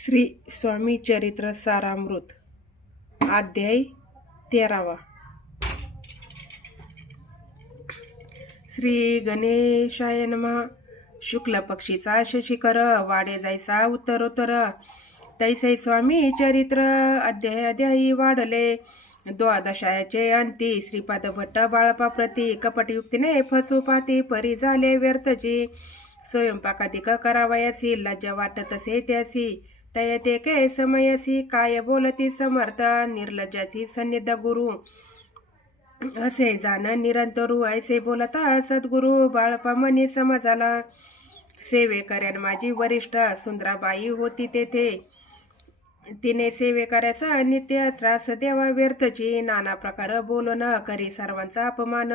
श्री स्वामी चरित्र सारामृत अध्याय 13. श्री गणेशाय नमः. शुक्ल पक्षीचा शशिकर वाडे जायचा उत्तरोत्तर, तैसे स्वामी चरित्र अध्यायी वाढले. द्वादशाचे अंती श्रीपाद भट्ट बाळपाप्रती कपटयुक्तीने फसोपाती परी झाले व्यर्थची. स्वयंपाकाधिक करावयासी लज्जा वाटतसे त्यासी, तयते के समयसी काय बोलती समर्थ निर्लज्जाची सन्निध गुरु. असे जाण निरंतरू ऐसे बोलता सद्गुरु. बाळपा मनी समाजाला सेवेकऱ्यान माझी वरिष्ठ सुंदराबाई होती तेथे. तिने सेवेकऱ्यास नित्य त्रास देवा व्यर्थची. नाना प्रकार बोलून करी सर्वांचा अपमान.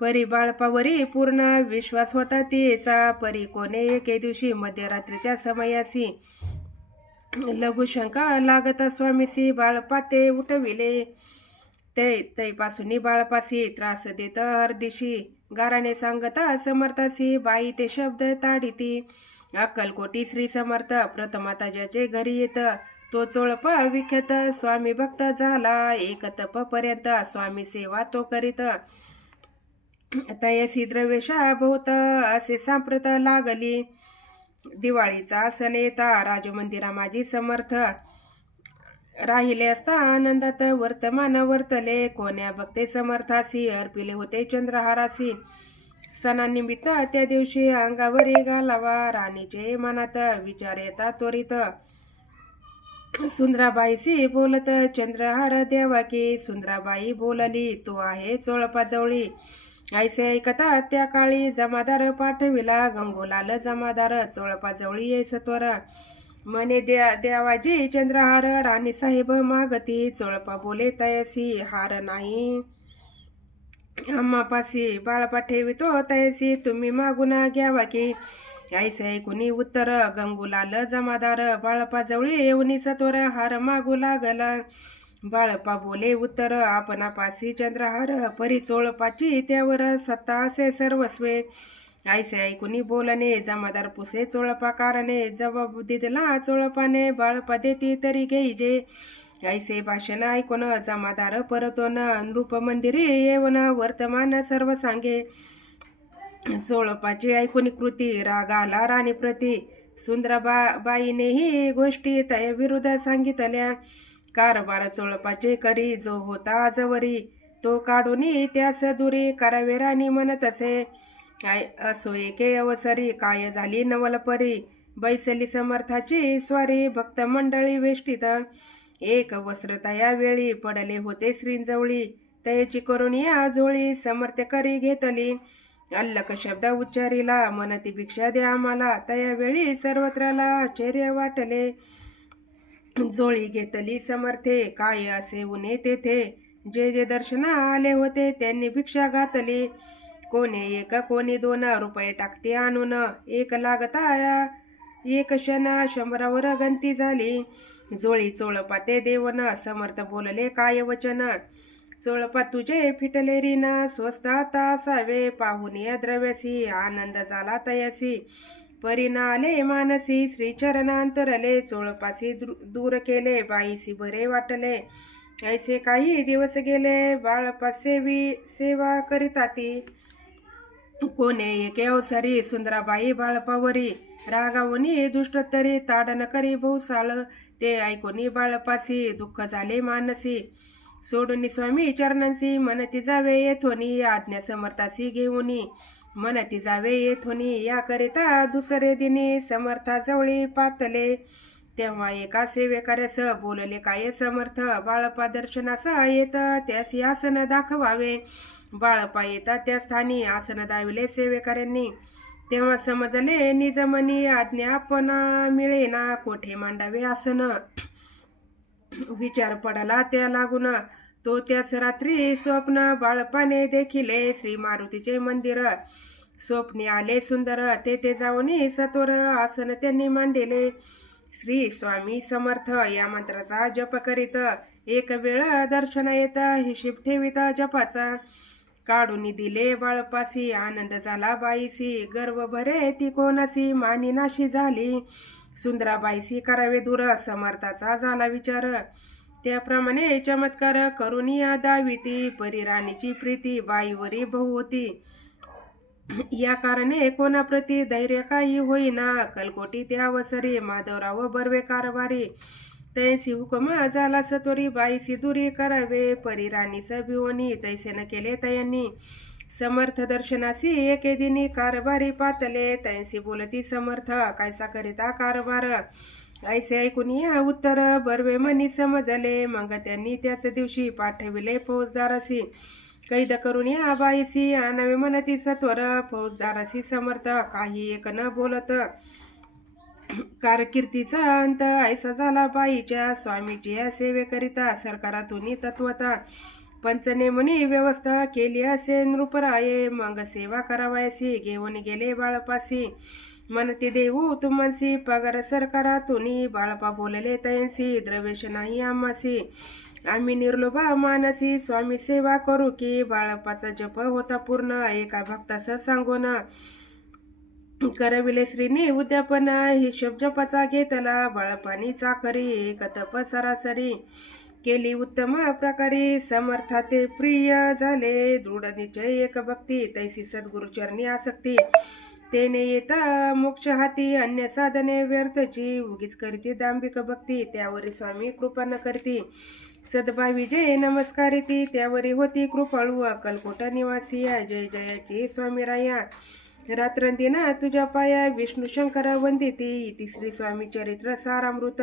परी बाळपावरी पूर्ण विश्वास होता तिचा. परी कोणे एके दिवशी मध्यरात्रीच्या समयासी लघुशंका लागता स्वामीसी बाळपाते उठविले. तैपासून बाळपासी त्रास देत हरदिशी. गाराने सांगता समर्थासी बाई ते शब्द ताडिती. अक्कलकोटी श्री समर्थ प्रथमाता ज्याचे घरी येत, तो चोळपा विख्यात स्वामी भक्त झाला. एक तप पर्यंत स्वामी सेवा तो करीत. तयसी द्रव्यशा बहुत असे सांप्रत लागली. दिवाळीचा सण येता राजमंदिरा माझी समर्थ राहिले असता आनंदात वर्तमान वर्तले. कोण्या भक्ते समर्थासी अर्पिले होते चंद्रहारासी. सणानिमित्त त्या दिवशी अंगावरी घालावा राणीचे मनात विचार येता त्वरित. सुंदराबाईसी बोलत चंद्रहार द्यावा की. सुंदराबाई बोलली तो आहे चोळपाजवळी. ऐसे ऐकता त्या काळी जमादार पाठविला. गंगोलाल जमादार चोळपाजवळी ये सत्वर. मने देवाजी चंद्रहार राणी साहेब मागती. चोळपा बोले तयसी हार नाही आम्हापासी. बाळपा ठेवितो तयसी तुम्ही मागून घ्यावा की. ऐसे ऐकुनी उत्तर गंगूलाल जमादार बाळपाजवळी येऊनी सत्वर हार मागू लागला. बाळपा बोले उत्तर आपणापासी चंद्रहार परी चोळपाची त्यावर सत्ता असे सर्वस्वे. ऐसे ऐकुनी बोलणे जमादार पुसे चोळपा कारणे. जबाब दिदला चोळपाने बाळपा देती तरी घेईजे. ऐसे भाषण ऐकून जमादार परतोन नृप मंदिरी येऊन वर्तमान सर्व सांगे. चोळपाची ऐकुनी कृती राग आला राणी प्रती. सुंदराबाईनेही गोष्टी तया विरुद्ध सांगितल्या. कारभार चोळपाचे करी जो होता आजवरी, तो काढूनी त्यास दुरी करावे राणी म्हणत असे. असो एके अवसरी काय झाली नवलपरी. बैसली समर्थाची स्वारी भक्त मंडळी वेष्टीत. एक वस्त्र तया वेळी पडले होते श्रींजवळी. तयाची करून या जोळी समर्थ करी घेतली. अल्लक शब्द उच्चारिला मनती भिक्षा द्या आम्हाला. तया वेळी सर्वत्राला आश्चर्य वाटले. जोळी घेतली समर्थे काय असे उणे तेथे. जे जे दर्शना आले होते त्यांनी भिक्षा घातली. कोणी एक कोणी 2 रुपये टाकते आणून. एक लागता एक क्षण 100वर गंती झाली. जोळी चोळपा ते देवन समर्थ बोलले काय वचन. चोळपा तुझे फिटले रीन स्वस्त आता असावे. पाहुनिया द्रव्यसी आनंद झाला तयासी. परीना आले मानसी श्रीचरण अंतरले. चोळपासी दूर केले बाईसी बरे वाटले. ऐसे काही दिवस गेले बाळपा सेवा करीताती. कोणे एके अवसरी सुंदराबाई बाळपावरी रागावनी दुष्टोत्तरी ताडन करी बहुसाळ. ते ऐकोनी बाळपासी दुःख झाले मानसी. सोडून स्वामी चरणांसी मनती जावे येथोनी. आज्ञा समर्थासी घेऊनी मनती जावे येथोनी. याकरिता दुसरे दिनी समर्थाजवळी पातले. तेव्हा एका सेवेकऱ्यास बोलले काय समर्थ. बाळपा दर्शनास येत त्यासी आसन दाखवावे. बाळपा येता त्या स्थानी आसन दाविले सेवेकऱ्यांनी. तेव्हा समजले निजमनी आज्ञा आपण मिळेना. कोठे मांडावे आसन विचार पडला त्या लागून. तो त्याच रात्री स्वप्न बाळपाने देखिले. श्री मारुतीचे मंदिर स्वप्नी आले सुंदर. तेथे जाऊन सत्वर आसन त्यांनी मांडले. श्री स्वामी समर्थ या मंत्राचा जप करीत एक वेळ दर्शन येत हिशेब ठेवित जपाचा. काढून दिले बाळपासी आनंद झाला बाईसी. गर्व भरे ती कोणासी मानी नाशी झाली. सुंदराबाईसी करावे दूर समर्थाचा झाला विचार. त्याप्रमाणे चमत्कार करून या दाविती परी राणीची प्रीती बाईवरी बहु होती. या कारणे कोणाप्रती धैर्य काही होईना. कलकोटी त्यावसरी माधवराव बर्वे कारभारी. तैसी हुकम झाला सत्वरी बाईसी दुरी करावे परी राणी सभिवनी. तैसे न केले तयांनी समर्थ दर्शनासी एके दिनी कारभारी पातले. तैसी बोलती समर्थ कैसा करिता कारभार. ऐसे ऐकून या उत्तर बर्वे मनी समजले. मग त्यांनी त्याच दिवशी पाठविले फौजदारासी. कैद करून या बाईसी आणावे म्हणती सत्वर. फौजदारासी समर्थ काही एक न बोलत. कारकिर्दीचा अंत ऐसा झाला बाईच्या. स्वामीची या सेवेकरिता सरकारातून तत्वता पंचनेमुनी व्यवस्था केली असे नृपराये. मग सेवा करावयासी घेऊन गेले बाळपासी. म्हणते देऊ तुमसी पगार सरकारातून. बाळपा बोलले तयांसी द्रवेश नाही आम्हासी. आम्ही निर्लोभा मानसी स्वामी सेवा करू की. बाळपाचा जप होता पूर्ण एका भक्तास सांगून. करविले श्रीनी उद्यापन हिशोब जपाचा घेतला. बाळपानी चाकरी एक तप सरासरी केली उत्तम प्रकारे. समर्थाते प्रिय झाले दृढ निश्चय एक भक्ती. तैसी सद्गुरुचरणी आसक्ती तेने येता मोक्ष हाती. अन्य साधने व्यर्थची उगीच करती दांभिक भक्ती. त्यावरी स्वामी कृपा न करती सद्भावी जय नमस्कारिती. त्यावरी होती कृपाळू अक्कलकोट निवासी. जय जयाची स्वामी राया रात्रंदिन तुझ्या पाया. विष्णू शंकर वंदिती इति श्री स्वामी चरित्र सारामृत.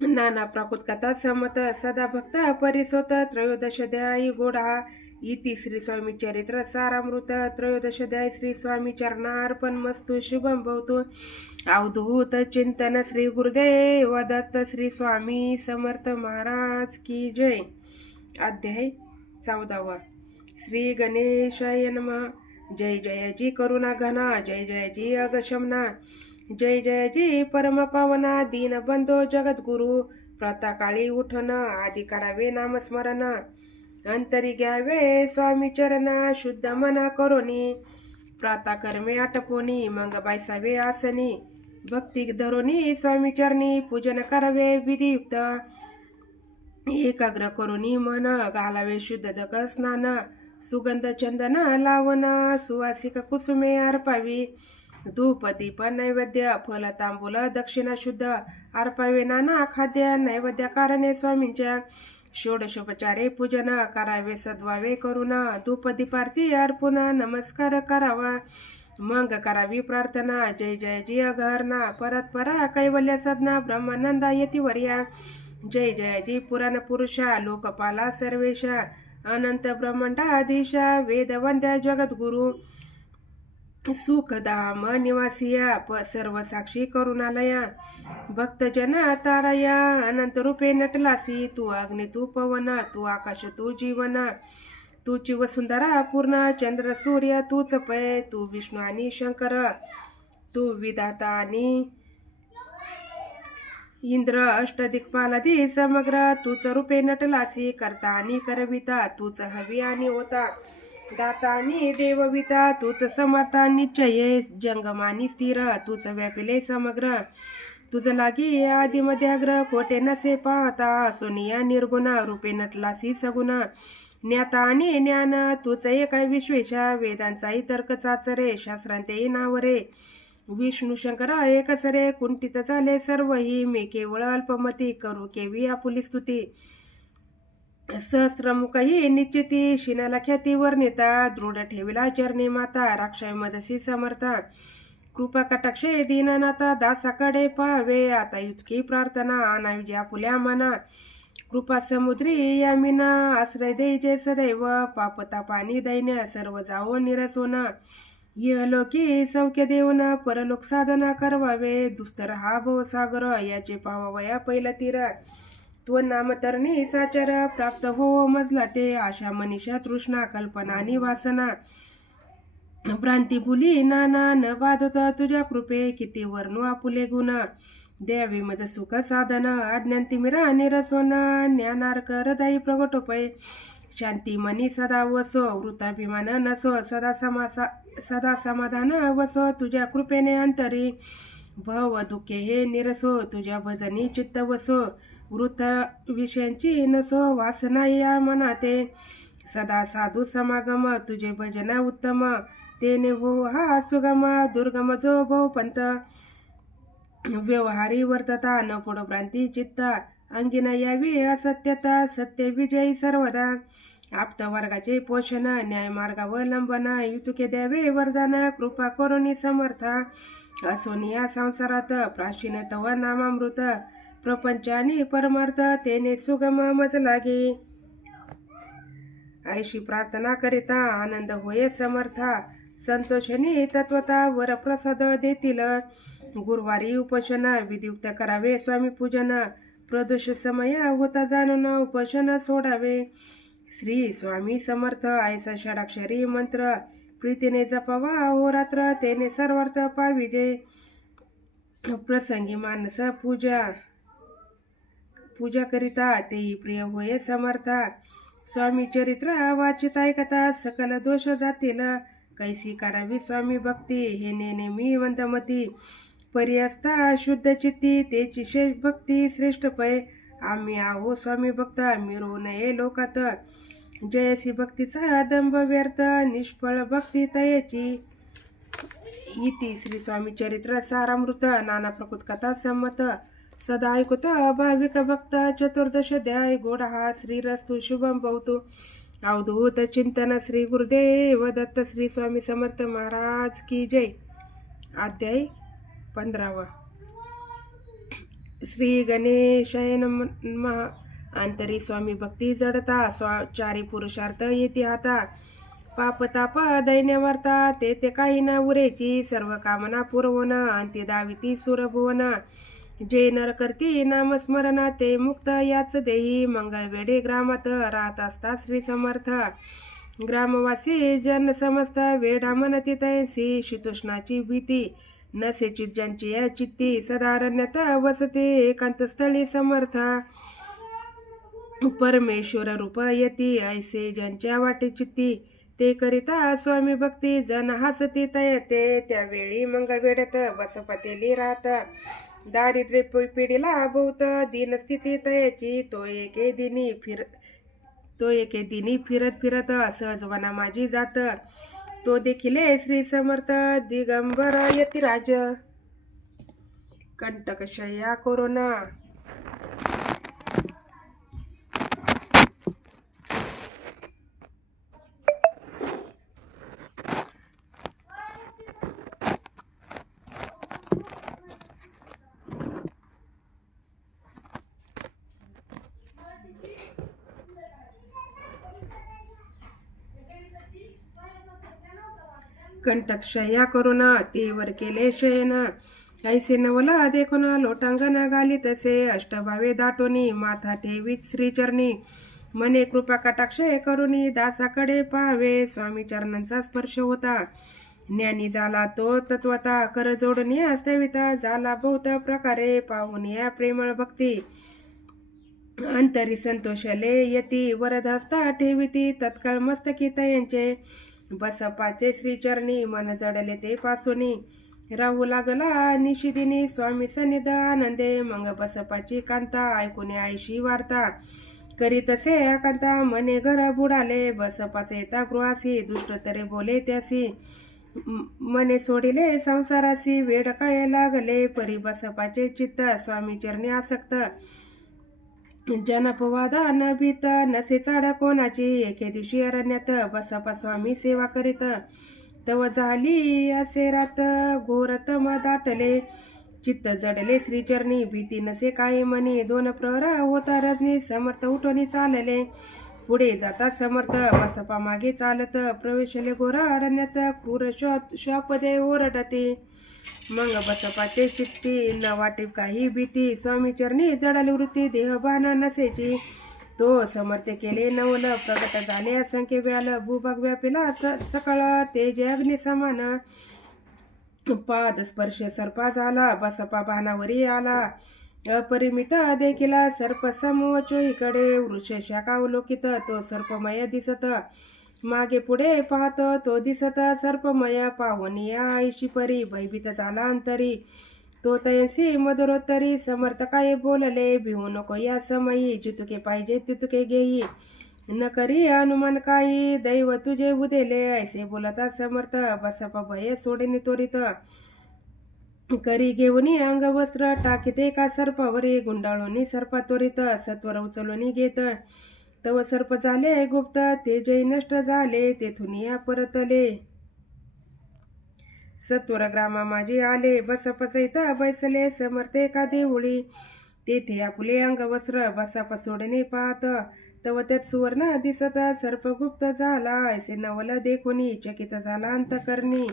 नाना प्राकृत कथा समत सदा भक्त परिसोत. त्रयोदशाध्यायी गोडा इति श्री स्वामी चरित्र सारामृत. त्रयोदशाध्याय श्री स्वामी चरणार्पण मस्तु. शुभम भवतु. अवधूत चिंतन श्री गुरुदेव दत्त. श्री स्वामी समर्थ महाराज की जय. अध्याय 14. श्री गणेशाय नमः. जय जयजी करुणा घना. जय जयजी अगशमना. जय जयजी परम पावना. दीनबंधो जगद्गुरु. प्रातःकाळी उठन आदि करावे नामस्मरण. अंतरी घ्यावे स्वामी चरण शुद्ध मना करोनी. प्रातःकर्मे आटपोनी मग बैसावे आसनी. भक्ती धरोनी स्वामी चरणी पूजन करावे विधियुक्त. एकाग्र करोनी मन घालावे शुद्धदक स्नान. सुगंध चंदन लावण सुवासिक कुसुमे अर्पावी. धूप दीप नैवेद्य फल तांबूल दक्षिणा शुद्ध अर्पावे. नाना खाद्य नैवेद्य कारणे स्वामींच्या. षोडशोपचारे पूजन करावे सद्भावे करून. धूप दीपारती अर्पून नमस्कार करावा. मग करावी प्रार्थना. जय जय जी अघहरणा परतपरा कैवल्य सदना ब्रह्मानंदा यतिवर्या. जय जय जी पुराण पुरुषा लोकपाला सर्वेशा. अनंत ब्रह्मांडाधीशा वेदवंद्या जगद्गुरु. सुखधाम निवासिया सर्व साक्षी करुणालया. भक्तजन तारया अनंत रूपे नटलासी. तू अग्नि तू पवन तू आकाश तू जीवन. तूची वसुंधरा पूर्ण चंद्र सूर्य तूच पय. तू विष्णू आणि शंकर. तू विधाता आणि इंद्र अष्टदिक्पालादी समग्र. तूच रूपे नटलासी. करता आणि करविता तूच हवी आणि होता. दाता आणि देवविता तूच समर्था निश्चये. जंगमानी स्थिर तूच व्यापिले समग्र. तुझ लागी आदिमध्याग्र कोटे नसे पाहता. सोनिया निर्गुण रूपे नटलासी सगुण. ज्ञाता आणि ज्ञान तूच एका विश्वेशा. वेदांचाही तर्क चाचरे शास्त्रांतेही नावरे. विष्णू शंकर एकसरे कुंठित झाले सर्वही. मी केवळ अल्पमती करू केवी आपुली स्तुती. सहस्रमुखही निश्चिती शिनाला ख्याती वर्णिता. दृढ ठेविला चरणी माता राक्षाय मदसी समर्था. कृपा कटाक्षे दीननाथा दासाकडे पाहावे. आता इतकी प्रार्थना आणावी आपुल्या मना. कृपा समुद्री यामिना आश्रय द्यायचे सदैव. पापतापानी दैन्य सर्व जाओ निरसोन. यलोकी सौख्य देऊन परलोक साधना करवावे. दुस्तर हा भवसागर याचे पावावया पहिला तीर. तो नामतरणी साचर प्राप्त हो मजला ते. आशा मनीषा तृष्णा कल्पना आणि वासना. भ्रांती भुली नाना न बाधता तुझ्या कृपे. किती वर्णू आपुले गुण द्यावे मज सुख साधन. अज्ञानतिमिरा निरसोन ज्ञानार्क हृदयी प्रगटोपय. शांती मनी सदा वसो वृताभिमान नसो. सदा समाधान वसो तुझ्या कृपेने अंतरी. भव दुःखे हे निरसो, तुझ्या भजनी चित्त वसो. वृत्त विषयांची नसो, वासना या मनाते. सदा साधू समागम, तुझे भजन उत्तम. तेने हो हा सुगम, दुर्गम जो भव पंत. व्यवहारी वर्तता, न पुढ भ्रांती चित्ता. अंगी न यावी असत्यता, सत्य विजयी सर्वदा. आप्त वर्गाचे पोषण, न्याय मार्गावलंबन. युतुके द्यावे वरदान, कृपा करुणी समर्था. असोनी या संसारात, प्राचीन तव नामामृत. प्रपंचानी परमार्थ, तेने सुगम मज लागे. ऐशी प्रार्थना करिता, आनंद होय समर्था. संतोषणी तत्वता, वरप्रसाद देतील. गुरुवारी उपोषण, विधियुक्त करावे स्वामी पूजन. प्रदोष समय होता जाणून, उपोषण सोडावे. श्री स्वामी समर्थ, ऐसा षडाक्षरी मंत्र. प्रीतीने जपावा अहोरात्र, तेने सर्वार्थ पाविजे. प्रसंगी मानस पूजा करिता, तेही प्रिय होय समर्था. स्वामी चरित्र वाचित ऐकता, सकल दोष जातील. कैसी करावी स्वामी भक्ती, हे नेहमी मंदमती. परी असता शुद्ध चित्ती, तेची शेष भक्ती श्रेष्ठ पै. आम्ही आहो स्वामी भक्त, मिळू नये लोकात. जयसी भक्तीचा दंभ व्यर्थ, निष्फळ भक्ती तयची. इति श्री स्वामी चरित्र सारामृत. नाना प्रकृत कथा संमत. सदा ऐकुत भाविक भक्त, चतुर्दशाध्याय. गोड हा श्रीरस्तु शुभम भवतु. अवधूत चिंतन श्री गुरुदेव दत्त. श्री स्वामी समर्थ महाराज की जय. अध्याय 15. श्री गणेशाय नमः. अंतरी स्वामी भक्ती जडता, चारी पुरुषार्थ येती हाता. पाप ताप दैन्य वार्ता, ते काही न उरेची. सर्व कामना पुरवण, अंती दाविती सुरभुवन. जे नर करती नामस्मरण, ते मुक्त याच देही. मंगळ वेडे ग्रामात, राहत असता श्री समर्थ. ग्रामवासी जन समस्त, वेडा मनती तैसी. शीतोष्णाची भीती, नसेची ज्यांची या चित्ती. सदारण्यात वसते, एकांतस्थळी समर्थ. परमेश्वर रूप यती, ऐसे ज्यांच्या वाटे चित्ती. ते करिता स्वामी भक्ती, जन हसती तयते. त्यावेळी मंगळवेड्यात बसपतेली राहत. दारिद्र्य पिढीला बहुत, दीनस्थिती तयाची. तो एके दिनी फिरत सहजवना माझी जात. तो देखील श्री समर्थ, दिगंबर यतिराज. कंटकशय्या कोरोना. कंटकशय्या करून तेवर केले शयन. ऐसे नवला देखून लोटांगण घाली तसे. अष्टभावे दाटोनी, माथा ठेवीत श्रीचरणी. मने कृपा कटाक्ष करुनी, दासाकडे पाहावे. स्वामी चरणांचा स्पर्श होता, ज्ञानी झाला तो तत्वता. कर जोडून सेविता, झाला बहुत प्रकारे. पाहून या प्रेमळ भक्ती, अंतरी संतोषले यती. वरदहस्ता ठेविती, तत्काळ मस्तकी तयांचे. बसपाचे श्रीचरणी, मन जडले ते पासोनी. राहू लागला निशिदिनी, स्वामी सन्निध आनंदे. मग बसपाची कांता, ऐकून आईशी वार्ता. करी तसे अकांता, मने घर बुडाले. बसपाचे येता गृहासी, दुष्ट तरे बोले त्यासी. मने सोडिले संसारासी, वेड काय लागले. परी बसपाचे चित्त, स्वामी चरणी आसक्त. जनपवादा न भीत, नसे चाड कोणाची. एके दिवशी अरण्यात बसपा स्वामी सेवा करीत. तव झाली असे रात, घोरतम दाटले. चित्त जडले श्रीचरणी, भीती नसे काही मनी. दोन प्रहर होता रजनी, समर्थ उठोनी चालले. पुढे जाता समर्थ, बसपा मागे चालत. प्रवेशले घोर अरण्यात, क्रूर श्वापदे ओरडते. मग बसपाचे चित्ती, न वाटे काही भीती. स्वामी चरणी जडली वृत्ती, देहभान नसेची. तो समर्थ केले नवल, प्रगट झाले असंख्य व्याल. भूभाग व्यापिला सकळ, तेज अग्नि समान. पाद स्पर्श सर्पा झाला, बसपा भानावरी आला. अपरिमित देखिला सर्प समूह चोहीकडे. वृक्ष शाखा अवलोकित, तो सर्पमय दिसत. मागे पुढे पाहतो तो दिसत सर्पमय. पाहुनिया आईशी परी, भयभीत झाला अंतरी. तो तैसी मधुरोत्तरी समर्थ काय बोलले, भिवू नको या समयी, जितुके पाहिजे तितुके घेई, न करी अनुमान काही, दैव तुझे उदेले, ऐसे बोलता समर्थ, बसपा भय सोडणे त्वरित, करी घेऊनी अंगवस्त्र, टाकीते का सर्पावरी, गुंडाळूनी सर्पा त्वरित, सत्वर उचलून घेत, तव सर्प झाले गुप्त, ते जय नष्ट झाले, तेथून या परतले, सत्वर ग्रामा माझी आले, बसपसैत बैसले, समर्थे का देऊळी, तेथे आपुले अंगवस्त्र, बसाप सोडणे पाहत, तव त्यात सुवर्ण दिसत, सर्पगुप्त झाला, ऐसे नवल देखुनी, चकित झाला अंतकरणी,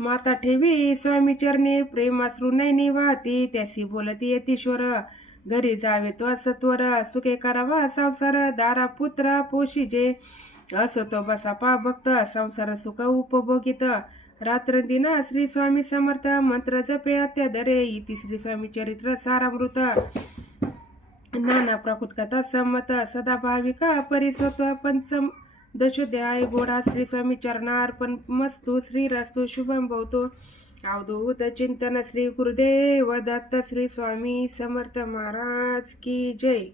माता ठेवी स्वामी चरणी, प्रेमाश्रू नैनी वाहती, त्यासी बोलती यतीश्वर, घरी जावे तो सत्वर, सुखे करावा संसार, दारा पुत्र पोशिजे, असो तो बसापा भक्त, संसार सुख उपभोगित, रात्रंदिन श्री स्वामी समर्थ, मंत्र जपे अत्यादरे, इति श्री स्वामी चरित्र सारामृत, नाना प्रकृत कथा संमत, सदा भाविका परिसत्व पंचम दशोध्याय, गोडा श्री स्वामी चरणार्पण मस्तु, श्रीरस्तु शुभम भवतु, अवधूत चिंतन श्री गुरुदेव दत्त, श्री स्वामी समर्थ महाराज की जय.